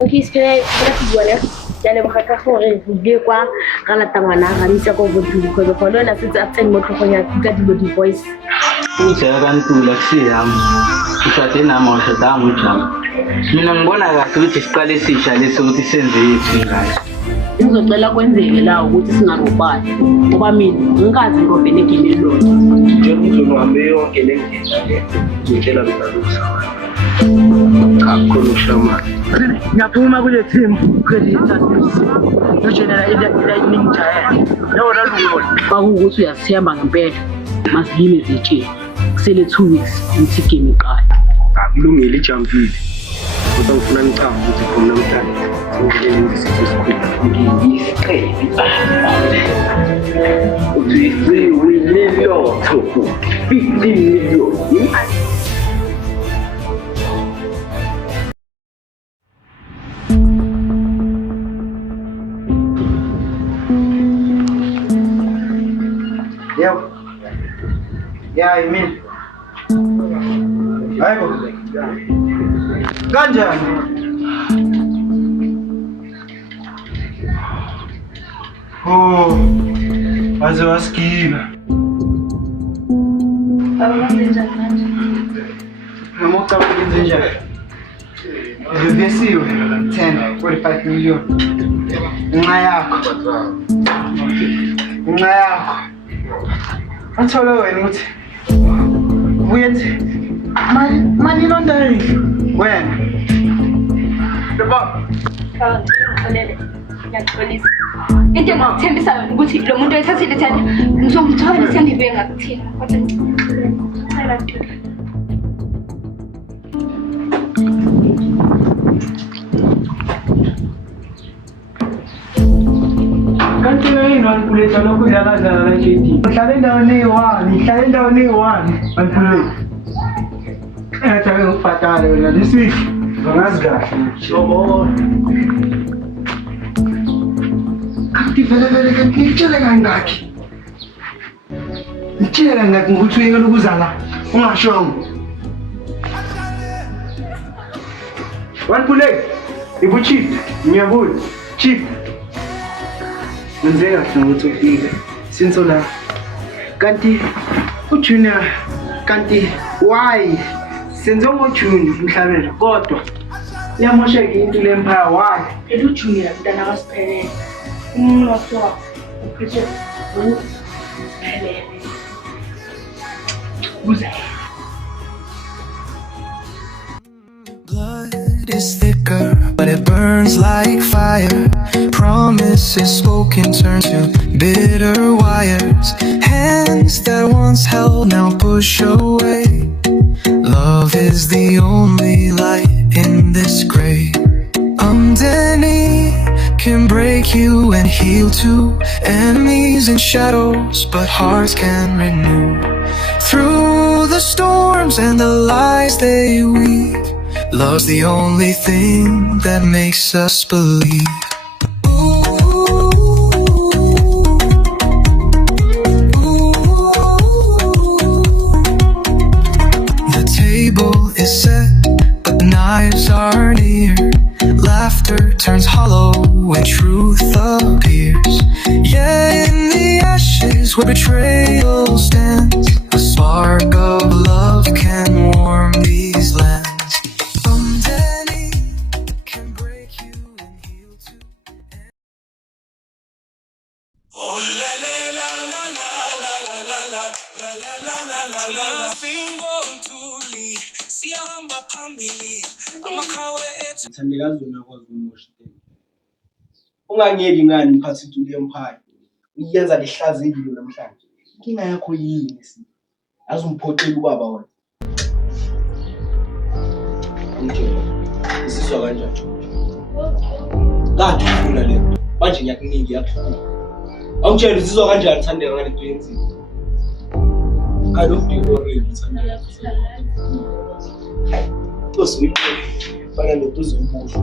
Okay, spela buana ya leboga ka gore re ile kwa ga lata ngwana ga isa ko bothubu because go lona setse a tsene mo tlhogong ya ka dilo di voice Ngijaya kantula kusiyami ngishade nami awushadanga ujama mina ngibona kahle ukuthi siqale esisha lesi ukuthi senze yethu ingane ngizocela kwenzeke la ukuthi singarobani ngoba mina ngikazi ngirobhene egeni elilodwa njengoba uzohambe yonke le ndlela le ngitshela mina lokusabana kakhulu shamani ngiyaphuma kule team creditors nogeneral lightning giant lona lungo kwakuwukuthi uyasithemba ngempela masiyime zetsheni kusele 2 weeks ukuthi igame iqale akulungile ijampile kodwa ngifuna nicambe ukuthi khona namhlanje sengilele ngisitho esikhulu ngiyisiqedi uthi siwile yotho 15 million yeah I mean hayibo kanjani oh waze wasikila noma ucabanga ukwenze njani ngivesiwe 45 million nxa yakho athole wena ukuthi uyenze mani laundering wena baba ngiyaxolisa into engakuthembisa yona ukuthi lo muntu oyithathile thana ngizomthola sendibuye ngakuthina kodwa ngicela nto kanti yini wanikuletha lokhu udlala la JD uhlala endaweni eyi-1 wanikuletha engathi ake ngikubhatale wena lesi ngingazi kahle shobona kanti vele kanti ngitshele kangakhi ngokuthi uyekela ukuzala ungashongo wanikuletha ibuchip ngiyabula chip ngenzeka kahle ngokuthi ufike sinsola kanti uJunior kanti why senze ngoJunior emhlabeni kodwa iyamosheka into lempire why elujunior mntana kasiphelele umuntu wakho uphethe uphelele uze Blood is thicker, but it burns like fire. Promises spoken turn to bitter wires. Hands that once held now push away. Love is the only light in this gray. Underneath can break you and heal too. Enemies and shadows, but hearts can renew. Through the storms and the lies they weave, love's the only thing that makes us believe. The table is set, but knives are near. Laughter turns hollow when truth appears. Yeah, in the ashes where betrayal stands, a spark of love can warm these lands. Thandekazi wena kwazi ukumosha ungangiyeli ngani ngiphathe into empire uyenza lehlazekile namhlanje inkinga yakho yini si azumphoxela ubaba wena ngitshela isizwa kanjani ngathi ufuna le manje ngiyakunika yakuhlula awungitshela usizwa kanjani Thandeka ngale nto yenzile I don't do worry Thandeka fana notuzombuzo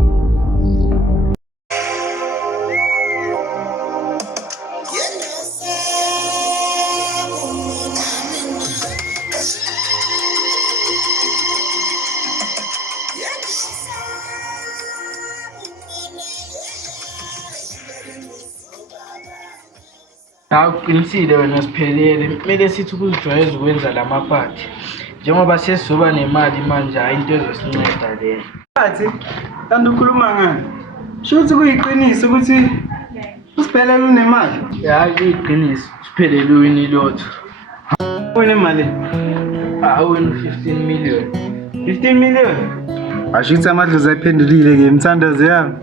Uqinisile wena Siphelele, kumele sithi ukuzijwayeza ukwenza lamaphathi. Njengoba sesizoba nemali manje hayi into ezosinceda leyo. Phathi, kanti ukhuluma ngani? Shuthi kuyiqiniso ukuthi uSiphelele unemali. Hayi kuyiqiniso, Siphelele uwini lotho. Unemali? Awini 15 million. 15 million? Ashithi amadlozi ayiphendulile-ke imithandazo yami.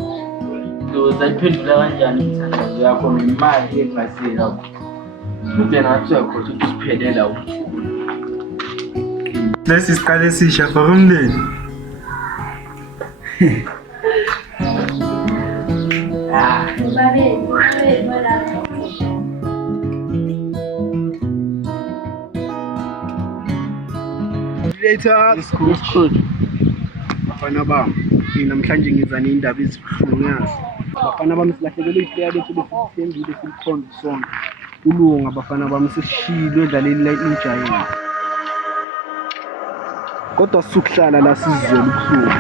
Ndoza ayiphendula kanjani imithandazo yakho nemali engasela yakho? Futhi nathi uyakhohlwa ukuthi Siphelela umkhulu. Lesi siqale esisha for umndeni. Later, bafana bami, namhlanje ngiza neindaba ezibuhlungu yazi. Bafana bami silahlekelwe iplayer lethu besithembile silikhonza sonke. Ulunga bafana bami sesishilo edlaleni la injayini. Kodwa sikuhlala la sizizwela ubuhlungu.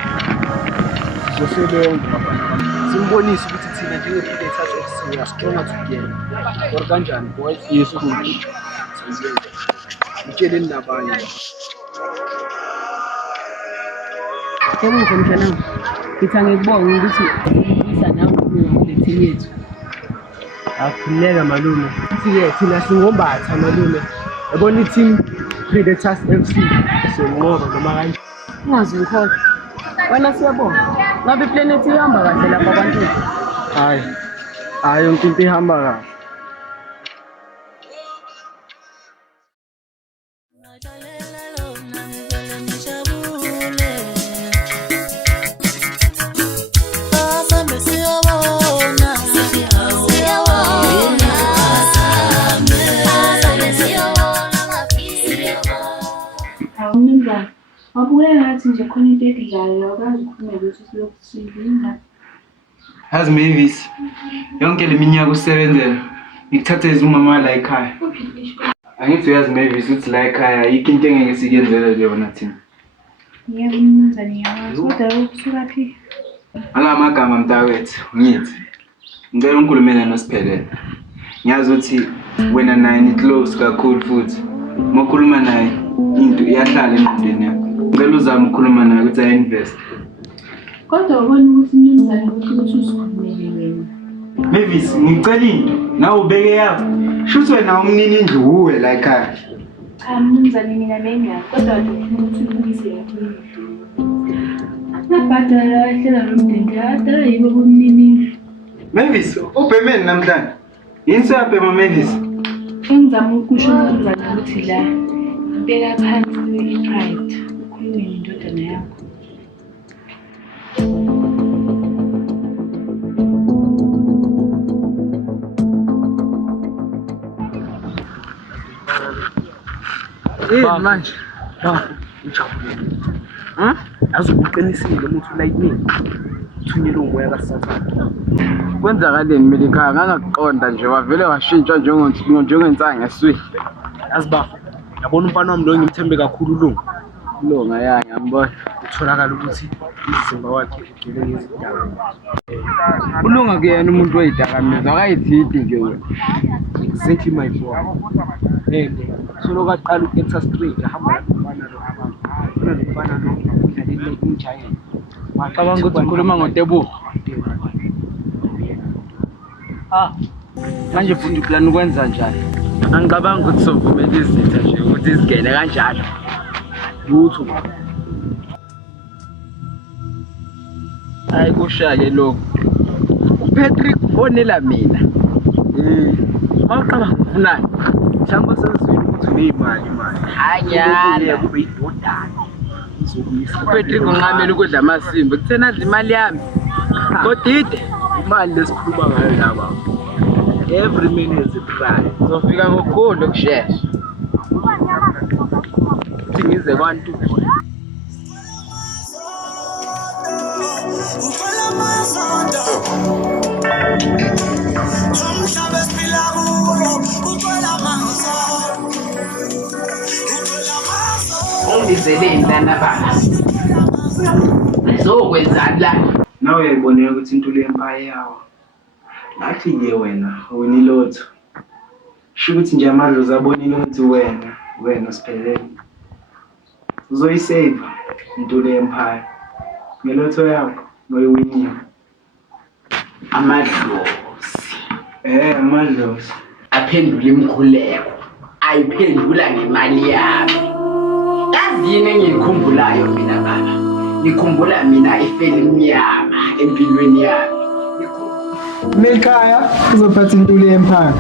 Sizosebenza bafana bami. Simbonise ukuthi thina njenge-Predators FC we are stronger together. Or kanjani boys? Yes coach. Ngitsheleni nabanye. Yebo mshana. Ngitha ngikubonga ukuthi ubuyisa nawe kule team yethu. Akhuleka malume. Siye thina singombatha malume. Yabona i-team Predators FC sinqoba noma kanje. Ungazi ngikholwa. Wena siyabonga. Ngabe iplanet ihamba kahle lapha abantu? Hayi yonke into ihamba kahle. Wabuke ngathi nje khona into ekudlayo akazi ukuphumela ukuthi silokusizinda. Yazi Mavis, yonke le minyaka usebenzela ngikuthathe izumama la ekhaya. Angithi uyazi Mavis ukuthi la ekhaya yikho into engeke sikenzele yona thina. Yebo mnumzane yawazi kodwa ukusuka phi? Ala magama mntakwethu, ngithi ngicela ungikhulumele noSiphelele. Ngiyazi ukuthi wena naye ni close kakhulu futhi makhuluma naye into iyahlala engqondweni yakho. Ngicela uzame ukukhuluma naye ukuthi ayinvest. Kodwa ubona ukuthi mnumzane ukuthi usikhulumele wena. Mavis, ngicela into. Nawe ubeke yakho. Shuthi wena umnini indlu uwe la ekhaya. Cha mnumzane mina bengazi kodwa ngifuna ukuthi ubuyise yakho. Ngabhadala ehlela lomndeni yadala yibo bomnini. Mavis, ubhemeni namhlanje. Yini siyabhema Mavis? Engizama ukusho mnumzane ukuthi la beka phansi i-pride ukhulume nendodana yakho. Manje. Azokuqinisile umuntu lightning. Uthunyelwe umoya kaSathane. Kwenzakaleni Melikhaya ngangaqonda nje wavele washintsha njengensanga eswini. Asibafa. Yabona umfana wami lo ngimthembe kakhulu Lunga. Lunga ya ngiyambona. Utholakala ukuthi izimba wakhe ugcwele ngezidaba. Ulunga kuyena umuntu weyidakamizwa akayithidi nje wena. Exactly my boy. Solo kaqala uTexas Street ahamba nomfana lo abantu. Ufuna nomfana lo udlalela injayini. Cabanga ukuthi ukhuluma ngoTebu. Manje futhi uplan ukwenza njani? Angicabanga ukuthi sovumela izitha nje ukuthi izigene kanjalo. Lutho. Hayi kushake lokho. uPatrick onela mina. Mawuqala ufunani? Mhlawumbe senzile ukuthi uneyimali manje. Hanyana kube idodana. uPatrick unqamela ukudla amasimba. Kuthena adla imali yami. Kodide imali lesikhuluma ngayo laba. Every man has a price. uzofika ngokukhulu kushesha. Uthi ngize kwantu. Ungizele indana bana. Sokwenzani la? Nawe uyayibonela ukuthi into le empire yawo. Nathi ke wena winilotho. Sho ukuthi nje amadlozi abonile ukuthi wena usiphelele. Uzoyisave Ntuli Empire. Ngelotho yakho noyiwiniwe. Amadlozi Amadlozi. aphendula imkhuleko ayiphendula ngemali yami. Yazi yini engikhumbulayo mina baba? Ngikhumbula mina ifilimu yami empilweni yami. Mekhaya uzophatha Ntuli Empire.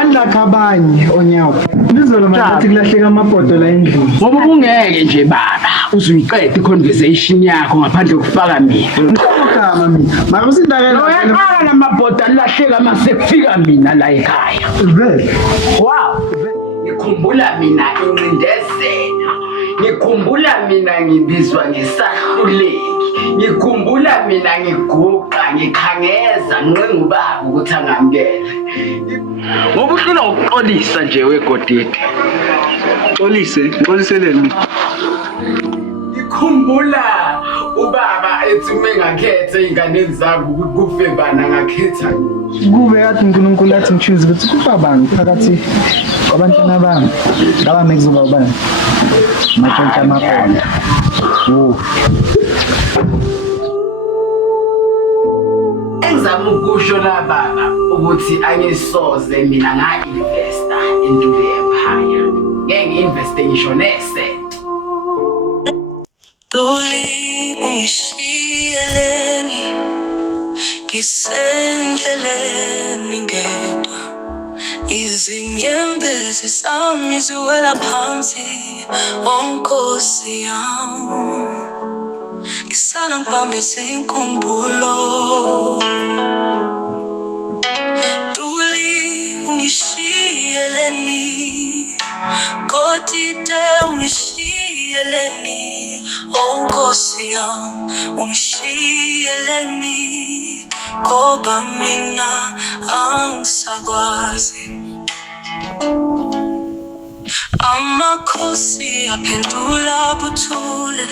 Andakha abanye onyawo. Lizolo manje kulahleka amabhodo la endlini. Ngoba kungeke nje baba uzuyiqeda i-conversation yakho ngaphandle kokufaka mina. Ngikama mina. Mara usindakela. Uyaqala namabhodo alahleka mase kufika mina la ekhaya. Vele. Wow. Ngikhumbula mina incindezela. Ngikhumbula mina ngibizwa ngesahluleki. Ngikhumbula mina ngiguqa ngikhangeza nqenga ubaba ukuthi angamkele. Ngoba ufuna ukuxolisa nje wegodide. Xoliseleni. Ngikhumbula ubaba ethi mengakhethe ingane zami ukuthi kufe bana ngakhetha. Kube yathi uNkulunkulu athi ngichoose ukuthi kufa bani phakathi kwabantwana bami. Ngaba mekuzoba ubani? Matshontsha amakhona. Engizama ukusho la baba ukuthi angisoze mina nga-investa Ntuli Empire. Ngeke ngi-investe ngisho nesent. Ntuli ungishiyeleni, ngisendleleni ngedwa. Izinyembezi zami ziwela phansi, Nkosi yami. Ngisala ngibambise inkumbulo. Ntuli ungishiyeleni, Godide ungishiyeleni, Nkosi yami ungishiyeleni, ngoba mina angisakwazi. Amakhosi aphendula buthule,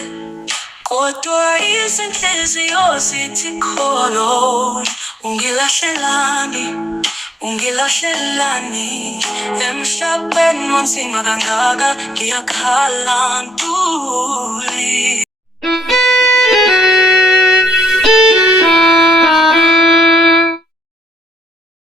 kodwa izinhliziyo zithi kholo. Ungilahlelani emhlabeni onzima kangaka, ngiyakhala Ntuli.